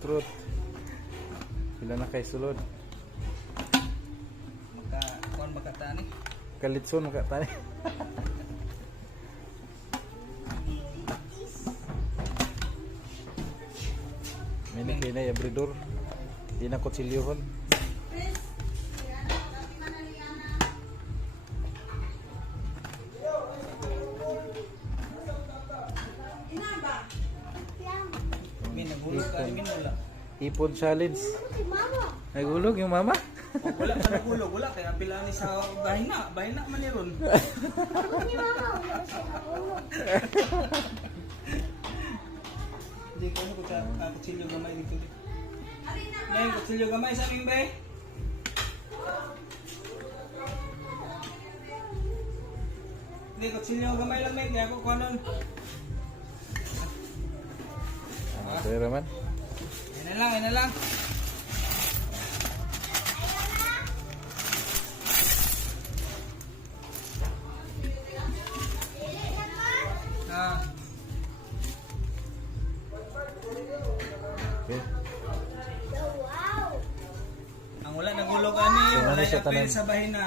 Truth. Sila na kay sulod. Kon makatani. Kalitson ka tani. Mini kay na abridor. Di na kutsilyohon. Min nagulog ka min wala. Ipon challenge. Nagulog yung mama? Wala pa nagulog, wala kaya pila ni sa bahina man ni ron. Di ko ano kutsilyo gamay dito. May kutsilyo gamay sa aming bay. Di kutsilyo gamay lang may kaya ko kuhanon. Pera man. Yan na lang. Ah. Okay. Ang wala nagulog ani, So, wala ano sa yung tanan? sa bahina.